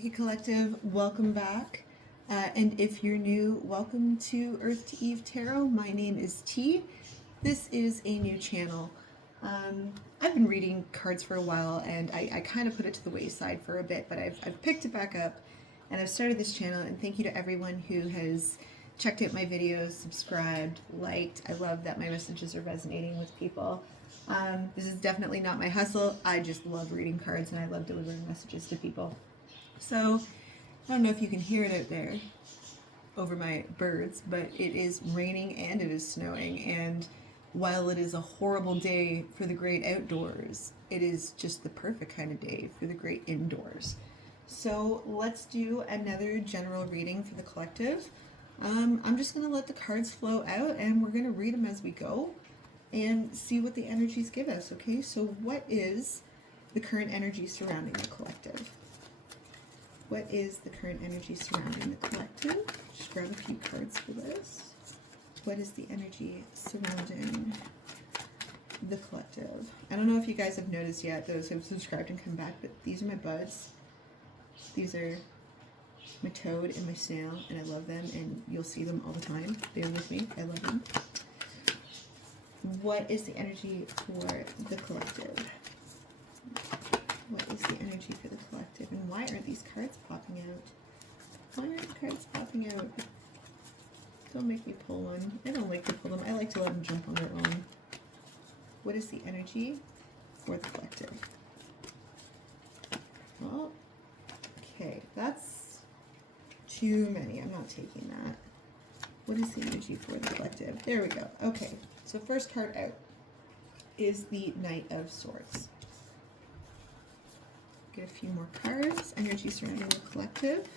Hey Collective, welcome back. And if you're new, welcome to Earth to Eve Tarot. My name is T. This is a new channel. I've been reading cards for a while and I kind of put it to the wayside for a bit, but I've picked it back up and I've started this channel. And thank you to everyone who has checked out my videos, subscribed, liked. I love that my messages are resonating with people. This is definitely not my hustle. I just love reading cards and I love delivering messages to people. So, I don't know if you can hear it out there over my birds, but it is raining and it is snowing. And while it is a horrible day for the great outdoors, it is just the perfect kind of day for the great indoors. So, let's do another general reading for the collective. I'm just going to let the cards flow out and we're going to read them as we go and see what the energies give us, okay? So, what is the current energy surrounding the collective? What is the current energy surrounding the collective? Just grab a few cards for this. What is the energy surrounding the collective? I don't know if you guys have noticed yet, those who have subscribed and come back, but these are my buds. These are my toad and my snail, and I love them, and you'll see them all the time. They're with me. I love them. What is the energy for the collective? What is the energy for the collective? And why aren't these cards popping out? Why aren't the cards popping out? Don't make me pull one. I don't like to pull them. I like to let them jump on their own. What is the energy for the collective? Well, okay, that's too many. I'm not taking that. What is the energy for the collective? There we go. Okay, so first card out is the Knight of Swords. Get a few more cards. Energy surrounding the collective.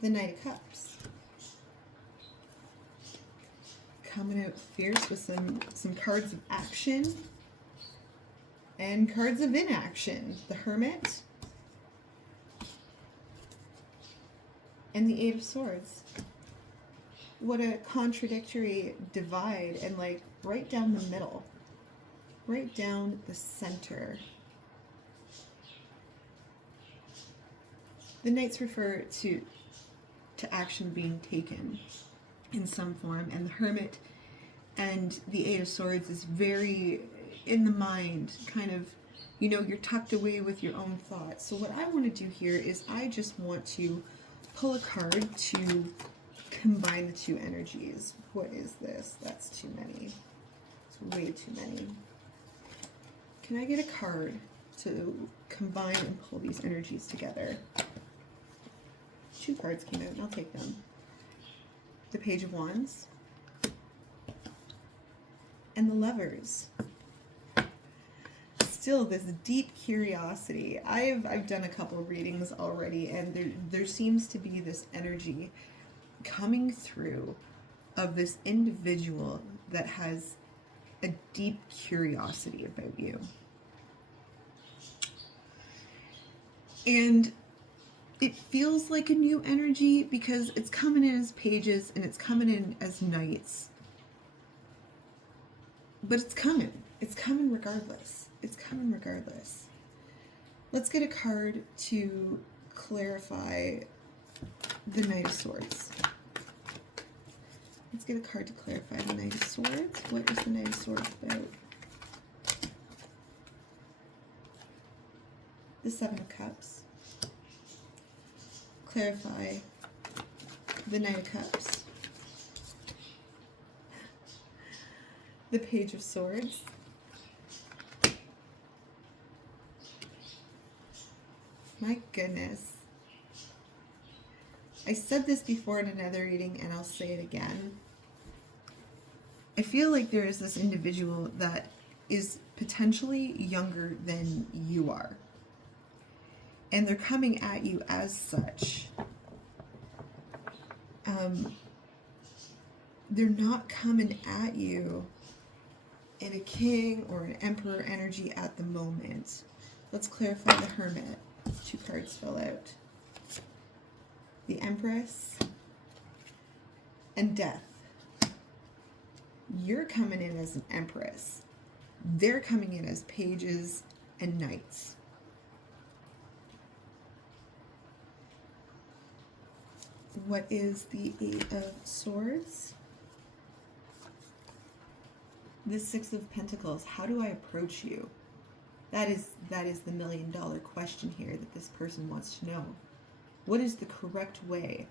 The Knight of Cups. Coming out fierce with some cards of action and cards of inaction. The Hermit and the Eight of Swords. What a contradictory divide, and like right down the middle. Right down the center. The Knights refer to action being taken in some form, and the Hermit and the Eight of Swords is very in the mind, kind of, you know, you're tucked away with your own thoughts. So what I want to do here is I just want to pull a card to combine the two energies. What is this? That's too many. It's way too many. Can I get a card to combine and pull these energies together? Two cards came out, and I'll take them. The Page of Wands and the Lovers. Still, this deep curiosity. I've done a couple of readings already, and there seems to be this energy coming through of this individual that has a deep curiosity about you. And it feels like a new energy because it's coming in as pages and it's coming in as knights. But it's coming. It's coming regardless. It's coming regardless. Let's get a card to clarify the Knight of Swords. Let's get a card to clarify the Knight of Swords. What is the Knight of Swords about? The Seven of Cups. Clarify the Knight of Cups. The Page of Swords. My goodness. I said this before in another reading and I'll say it again. I feel like there is this individual that is potentially younger than you are. And they're coming at you as such. They're not coming at you in a king or an emperor energy at the moment. Let's clarify the Hermit. Two cards fell out. The Empress and Death. You're coming in as an Empress. They're coming in as pages and knights. What is the Eight of Swords? The Six of Pentacles. How do I approach you? That is the million-dollar question here that this person wants to know. What is the correct way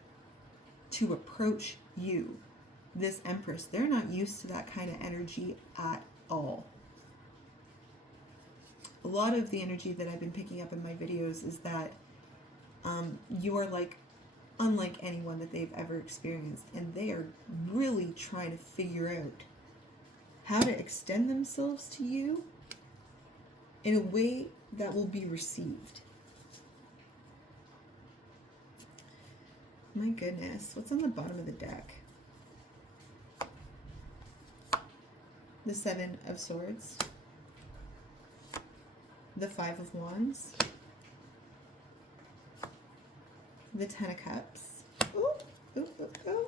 to approach you? This Empress, they're not used to that kind of energy at all. A lot of the energy that I've been picking up in my videos is that you are like unlike anyone that they've ever experienced, and they are really trying to figure out how to extend themselves to you in a way that will be received. My goodness, what's on the bottom of the deck? The Seven of Swords, the Five of Wands, the Ten of Cups, ooh, ooh, ooh, ooh.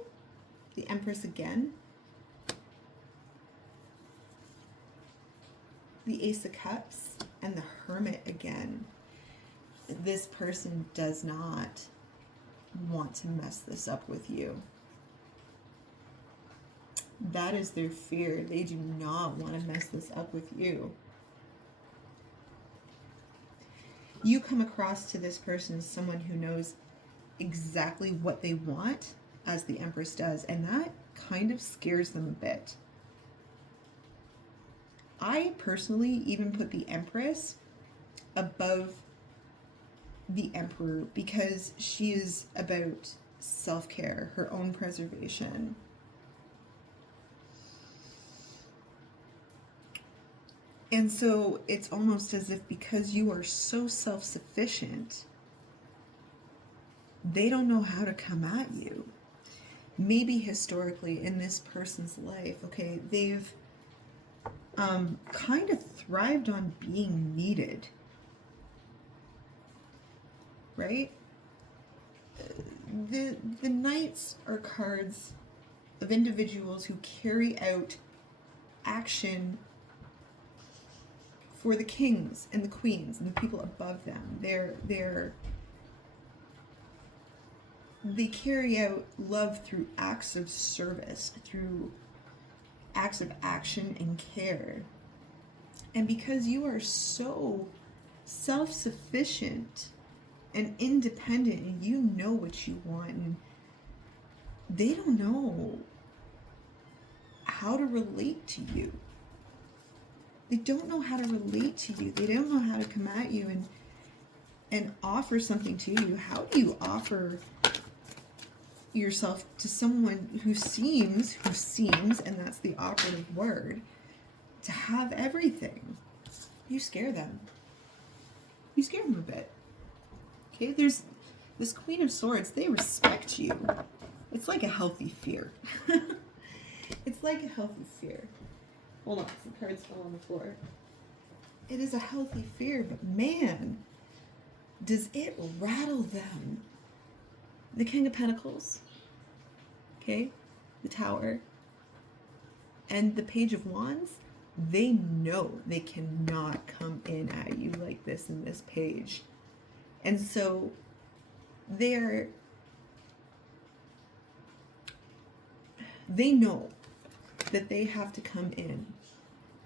The Empress again, the Ace of Cups, and the Hermit again. This person does not want to mess this up with you. That is their fear. They do not want to mess this up with you. You come across to this person as someone who knows exactly what they want, as the Empress does, and that kind of scares them a bit. I personally even put the Empress above the Emperor because she is about self-care, her own preservation. And so it's almost as if because you are so self-sufficient, they don't know how to come at you. Maybe historically in this person's life, okay, they've kind of thrived on being needed, right? The Knights are cards of individuals who carry out action for the kings and the queens and the people above them. They carry out love through acts of service, through acts of action and care. And because you are so self-sufficient and independent, and you know what you want, and they don't know how to relate to you. They don't know how to relate to you. They don't know how to come at you and offer something to you. How do you offer yourself to someone who seems, and that's the operative word, to have everything? You scare them. You scare them a bit. Okay, there's this Queen of Swords. They respect you. It's like a healthy fear. It's like a healthy fear. Hold on, some cards fell on the floor. It is a healthy fear, but man, does it rattle them. The King of Pentacles, okay, the Tower, and the Page of Wands, they know they cannot come in at you like this in this page. And so they know that they have to come in,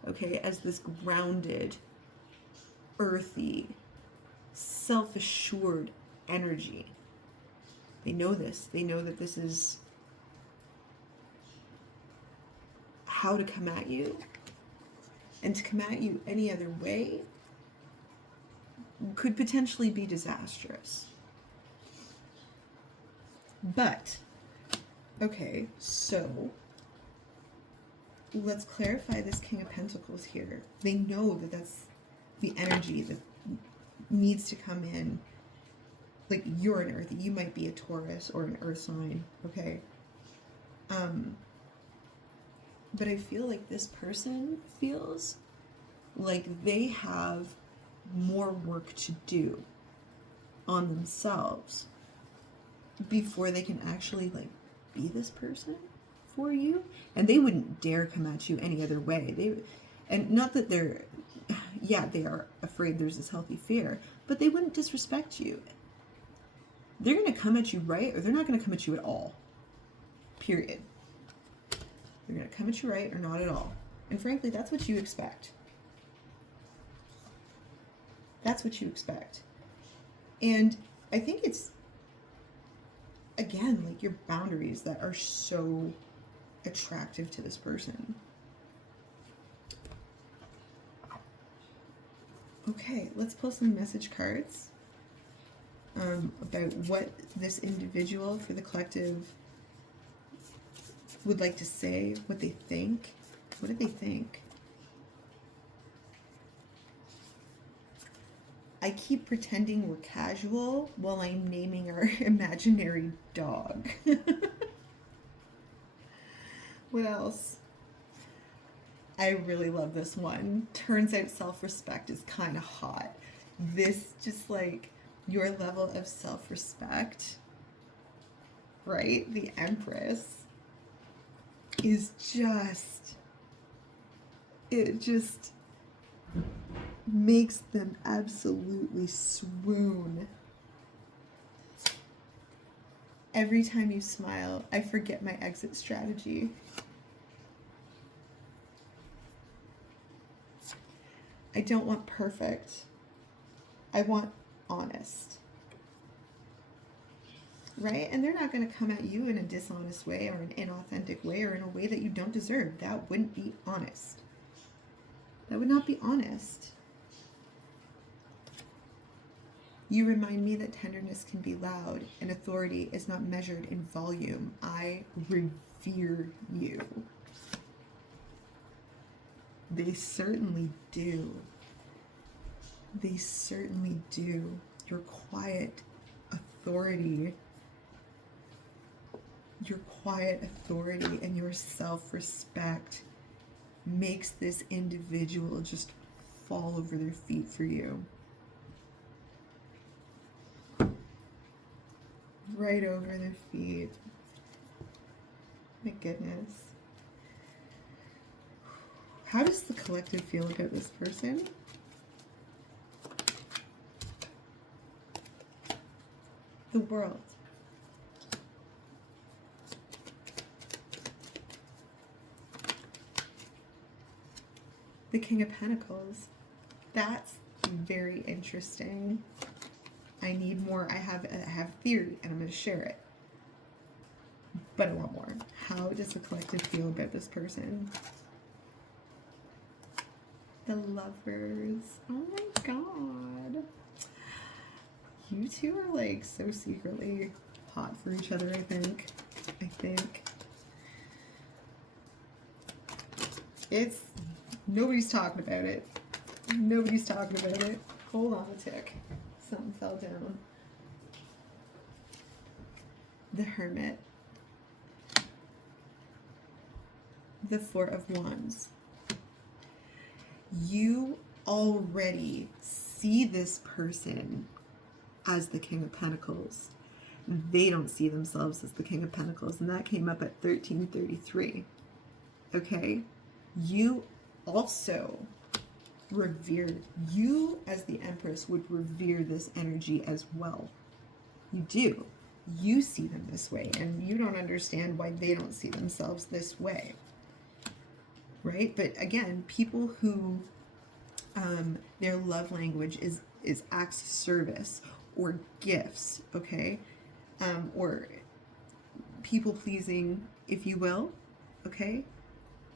okay, as this grounded, earthy, self-assured energy. They know this. They know that this is how to come at you. And to come at you any other way could potentially be disastrous. But, okay, so let's clarify this King of Pentacles here. They know that that's the energy that needs to come in. Like, you're an earth. You might be a Taurus or an earth sign, okay? But I feel like this person feels like they have more work to do on themselves before they can actually, like, be this person for you. And they wouldn't dare come at you any other way. And not that they're, yeah, they are afraid there's this healthy fear, but they wouldn't disrespect you. they're going to come at you right, or they're not going to come at you at all. Period. They're going to come at you right or not at all. And frankly, that's what you expect. That's what you expect. And I think it's, again, like your boundaries that are so attractive to this person. Okay, let's pull some message cards about what this individual for the collective would like to say, what they think. What do they think? I keep pretending we're casual while I'm naming our imaginary dog. What else? I really love this one. Turns out self-respect is kind of hot. This just like your level of self-respect, right? The Empress is just, it just makes them absolutely swoon. Every time you smile, I forget my exit strategy. I don't want perfect. I want honest. Right? And they're not going to come at you in a dishonest way or an inauthentic way or in a way that you don't deserve. That wouldn't be honest. That would not be honest. You remind me that tenderness can be loud and authority is not measured in volume. I revere you. They certainly do. They certainly do. Your quiet authority and your self-respect makes this individual just fall over their feet for you. Right over their feet. My goodness. How does the collective feel about this person? The World. The King of Pentacles. That's very interesting. I need more. I have theory and I'm going to share it. But I want more. How does the collective feel about this person? The Lovers. Oh my god. You two are like so secretly hot for each other, I think. It's, nobody's talking about it. Nobody's talking about it. Hold on a tick. Something fell down. The Hermit. The Four of Wands. You already see this person as the King of Pentacles. They don't see themselves as the King of Pentacles, and that came up at 1333. Okay? You also revere, you as the Empress would revere this energy as well. You do. You see them this way, and you don't understand why they don't see themselves this way. Right? But again, people who their love language is acts of service or gifts, okay? Or people pleasing, if you will, okay?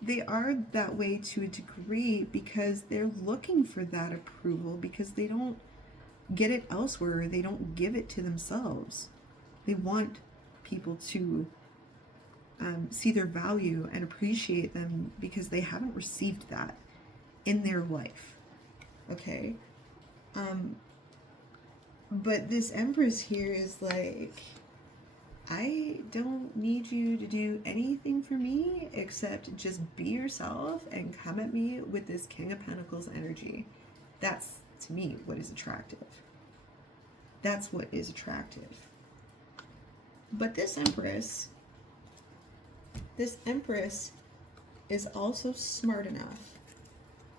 They are that way to a degree because they're looking for that approval because they don't get it elsewhere, or they don't give it to themselves. They want people to see their value and appreciate them because they haven't received that in their life. Okay? But this Empress here is like, I don't need you to do anything for me except just be yourself and come at me with this King of Pentacles energy. That's, to me, what is attractive. That's what is attractive. But this Empress is also smart enough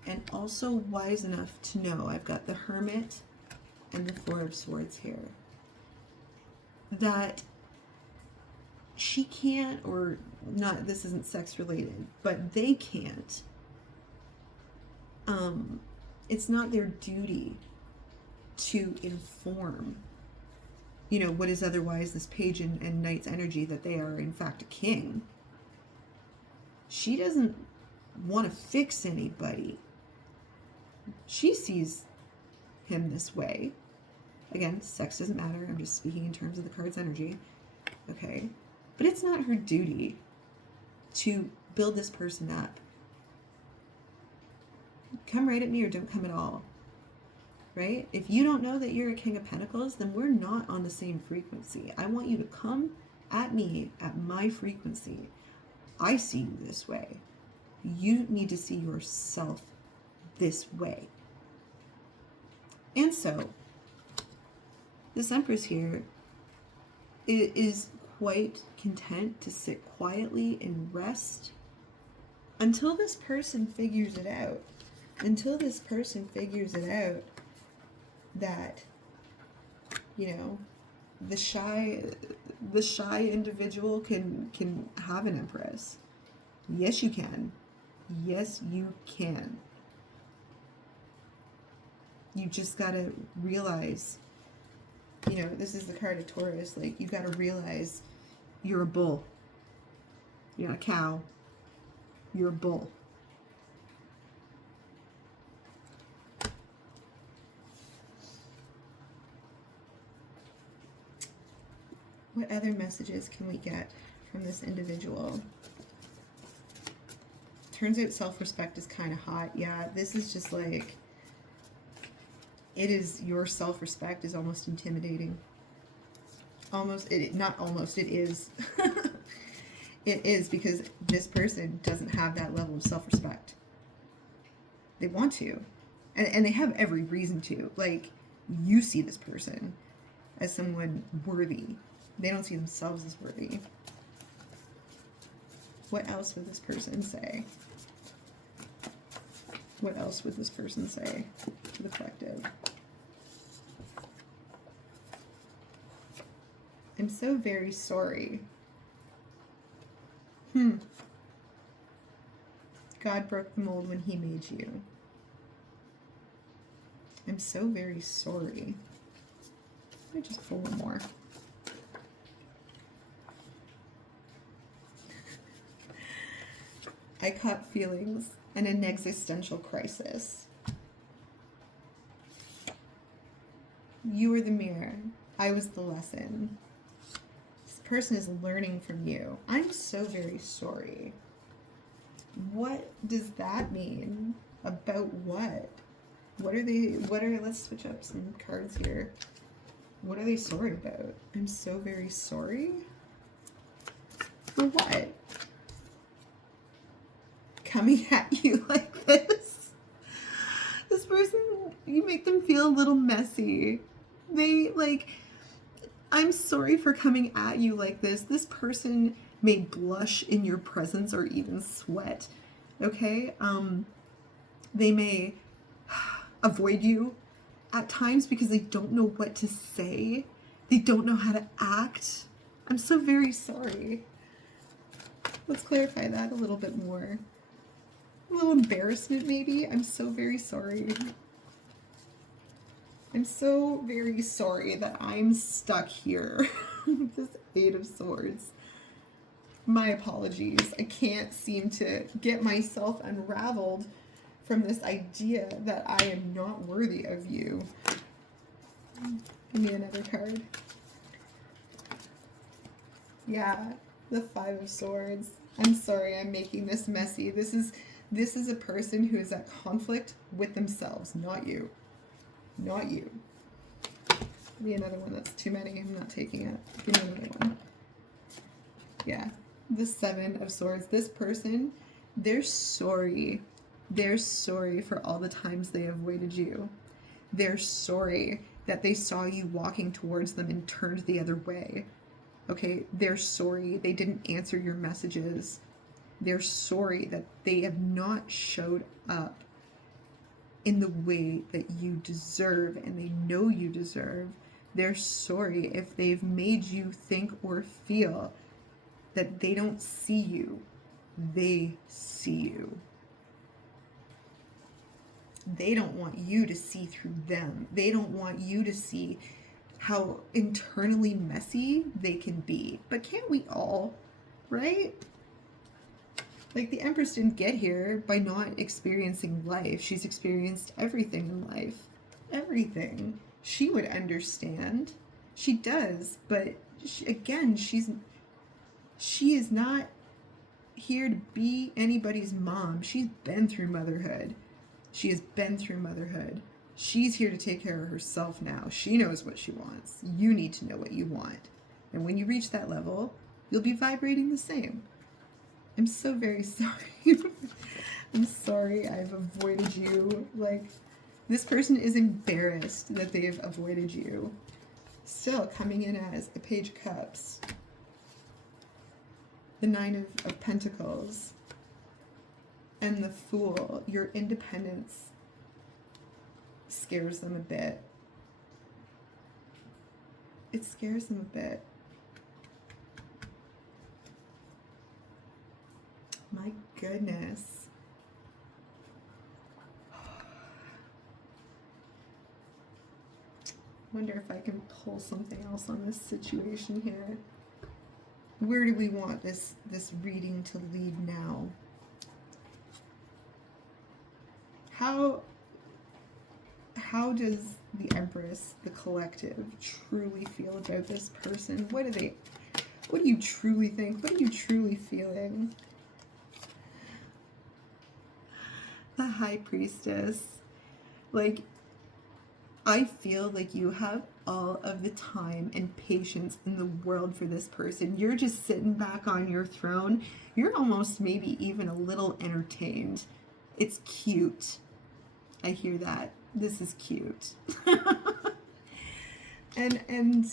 and also wise enough to know, I've got the Hermit and the Four of Swords here. that she can't, or not, this isn't sex related, but they can't. It's not their duty to inform, what is otherwise this page and knight's energy, that they are in fact a king. She doesn't want to fix anybody. She sees him this way. Again, sex doesn't matter. I'm just speaking in terms of the card's energy. Okay? But it's not her duty to build this person up. Come right at me or don't come at all. Right? If you don't know that you're a King of Pentacles, then we're not on the same frequency. I want you to come at me at my frequency. I see you this way. You need to see yourself this way. And so, this Empress here is quite content to sit quietly and rest until this person figures it out. Until this person figures it out that, the shy individual can have an Empress. Yes, you can. Yes, you can. You just gotta realize, this is the card of Taurus. Like, you gotta realize you're a bull. You're not a cow. You're a bull. What other messages can we get from this individual? Turns out self-respect is kind of hot. Yeah, this is just like, it is, your self-respect is almost intimidating. It is. It is, because this person doesn't have that level of self-respect. They want to. And they have every reason to. Like, you see this person as someone worthy. They don't see themselves as worthy. What else would this person say? What else would this person say to the collective? I'm so very sorry. God broke the mold when he made you. I'm so very sorry. Let me just pull one more. I caught feelings and an existential crisis. You were the mirror. I was the lesson. This person is learning from you. I'm so very sorry. What does that mean? About what? Let's switch up some cards here. What are they sorry about? I'm so very sorry? For what? Coming at you like this. This person, you make them feel a little messy. I'm sorry for coming at you like this. This person may blush in your presence or even sweat. Okay? They may avoid you at times because they don't know what to say. They don't know how to act. I'm so very sorry. Let's clarify that a little bit more. A little embarrassment, maybe. I'm so very sorry. I'm so very sorry that I'm stuck here. This Eight of Swords. My apologies. I can't seem to get myself unraveled from this idea that I am not worthy of you. Give me another card. Yeah, the Five of Swords. I'm sorry I'm making this messy. This is a person who is at conflict with themselves, not you. Not you. Give me another one. That's too many. I'm not taking it. Give me another one. Yeah. The Seven of Swords. This person, they're sorry. They're sorry for all the times they avoided you. They're sorry that they saw you walking towards them and turned the other way. Okay? They're sorry they didn't answer your messages. They're sorry that they have not showed up in the way that you deserve, and they know you deserve. They're sorry if they've made you think or feel that they don't see you. They see you. They don't want you to see through them. They don't want you to see how internally messy they can be. But can't we all, right? Like, the Empress didn't get here by not experiencing life. She's experienced everything in life. Everything. She would understand. She does, but again, she is not here to be anybody's mom. She's been through motherhood. She has been through motherhood. She's here to take care of herself now. She knows what she wants. You need to know what you want. And when you reach that level, you'll be vibrating the same. I'm so very sorry. I'm sorry I've avoided you. Like, this person is embarrassed that they've avoided you. Still coming in as a Page of Cups. The Nine of Pentacles. And the Fool. Your independence scares them a bit. It scares them a bit. My goodness. Wonder if I can pull something else on this situation here. Where do we want this reading to lead now? How does the Empress, the collective, truly feel about this person? What do you truly think? What are you truly feeling? The High Priestess. Like, I feel like you have all of the time and patience in the world for this person. You're just sitting back on your throne. You're almost maybe even a little entertained. It's cute. I hear that. This is cute. and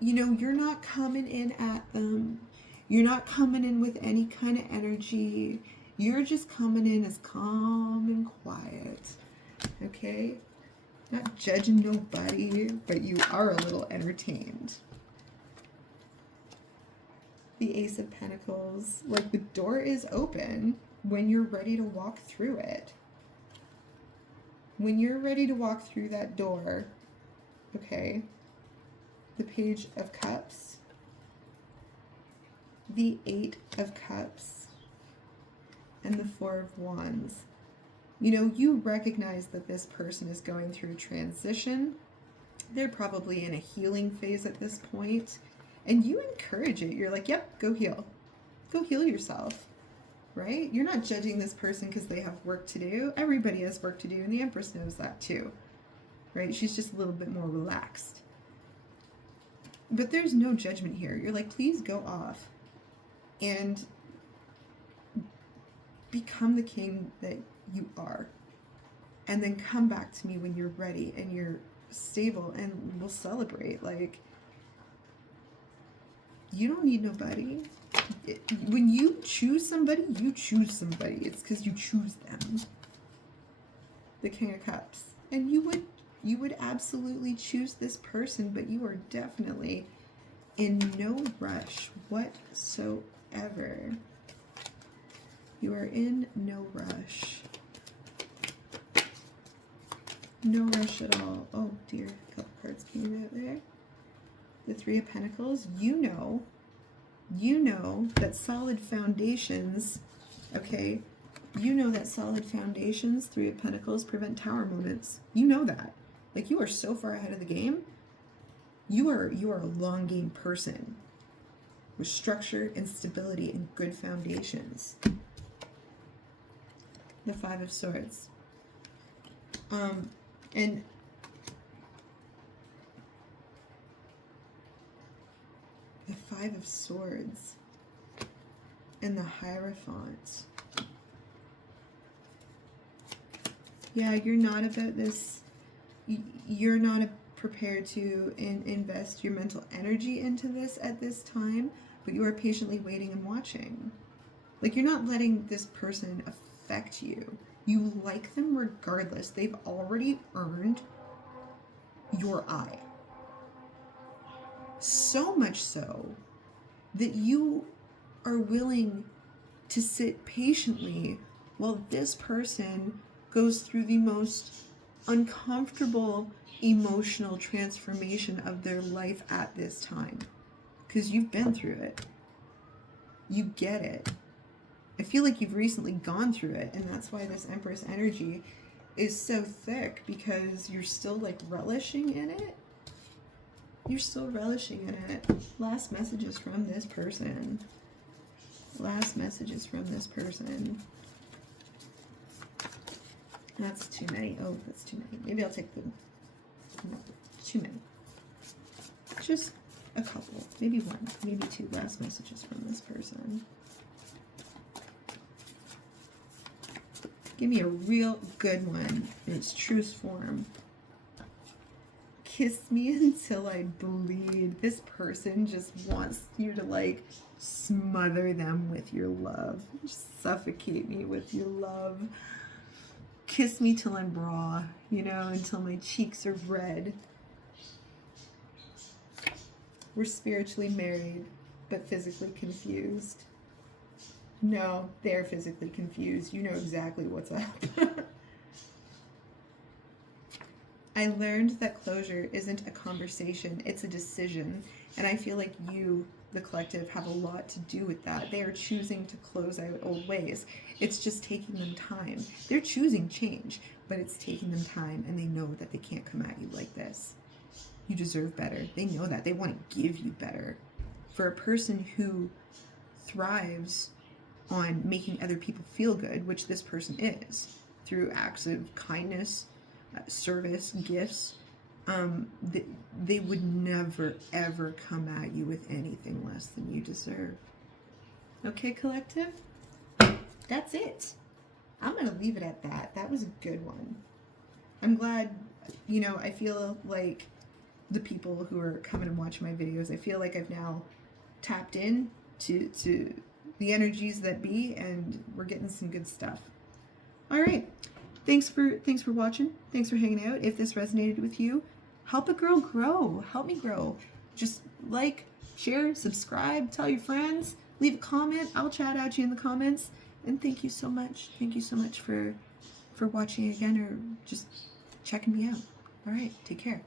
you know, you're not coming in at them. You're not coming in with any kind of energy. You're just coming in as calm and quiet. Okay? Not judging nobody, but you are a little entertained. The Ace of Pentacles. Like, the door is open when you're ready to walk through it. When you're ready to walk through that door, okay? The Page of Cups. The Eight of Cups. And the Four of Wands. You know, you recognize that this person is going through a transition. They're probably in a healing phase at this point. And you encourage it. You're like, yep, go heal. Go heal yourself. Right? You're not judging this person because they have work to do. Everybody has work to do, and the Empress knows that too. Right? She's just a little bit more relaxed. But there's no judgment here. You're like, please go off and become the king that you are. And then come back to me when you're ready and you're stable, and we'll celebrate. Like, you don't need nobody. When you choose somebody, you choose somebody. It's because you choose them. The King of Cups. And you would absolutely choose this person, but you are definitely in no rush whatsoever. You are in no rush. No rush at all. Oh dear, a couple cards came out there. The Three of Pentacles. You know that solid foundations, okay? You know that solid foundations, Three of Pentacles, prevent tower moments. You know that. Like, you are so far ahead of the game. You are a long game person with structure and stability and good foundations. The Five of Swords. And the Five of Swords and the Hierophant. Yeah, you're not about this. You're not prepared to invest your mental energy into this at this time, but you are patiently waiting and watching. Like, you're not letting this person affect you. You like them regardless. They've already earned your eye. So much so that you are willing to sit patiently while this person goes through the most uncomfortable emotional transformation of their life at this time. Because you've been through it. You get it. I feel like you've recently gone through it, and that's why this Empress energy is so thick, because you're still like relishing in it. You're still relishing in it. Last messages from this person. Last messages from this person. That's too many. Oh, that's too many. Maybe I'll take the... No, too many. Just a couple. Maybe one. Maybe two last messages from this person. Give me a real good one in its truest form. Kiss me until I bleed. This person just wants you to like smother them with your love. Just suffocate me with your love. Kiss me till I'm raw, you know, until my cheeks are red. We're spiritually married, but physically confused. No, they're physically confused. You know exactly what's up. I learned that closure isn't a conversation, it's a decision. And I feel like you, the collective, have a lot to do with that. They are choosing to close out old ways. It's just taking them time. They're choosing change, but it's taking them time, and they know that they can't come at you like this. You deserve better. They know that. They want to give you better. For a person who thrives on making other people feel good, which this person is, through acts of kindness, service, gifts, they would never, ever come at you with anything less than you deserve. Okay, collective? That's it. I'm going to leave it at that. That was a good one. I'm glad, you know, I feel like the people who are coming and watching my videos, I feel like I've now tapped in to the energies that be, and we're getting some good stuff. All right. Thanks for watching. Thanks for hanging out. If this resonated with you, help a girl grow. Help me grow. Just like, share, subscribe, tell your friends, leave a comment. I'll chat at you in the comments. And thank you so much. Thank you so much for watching again, or just checking me out. All right. Take care.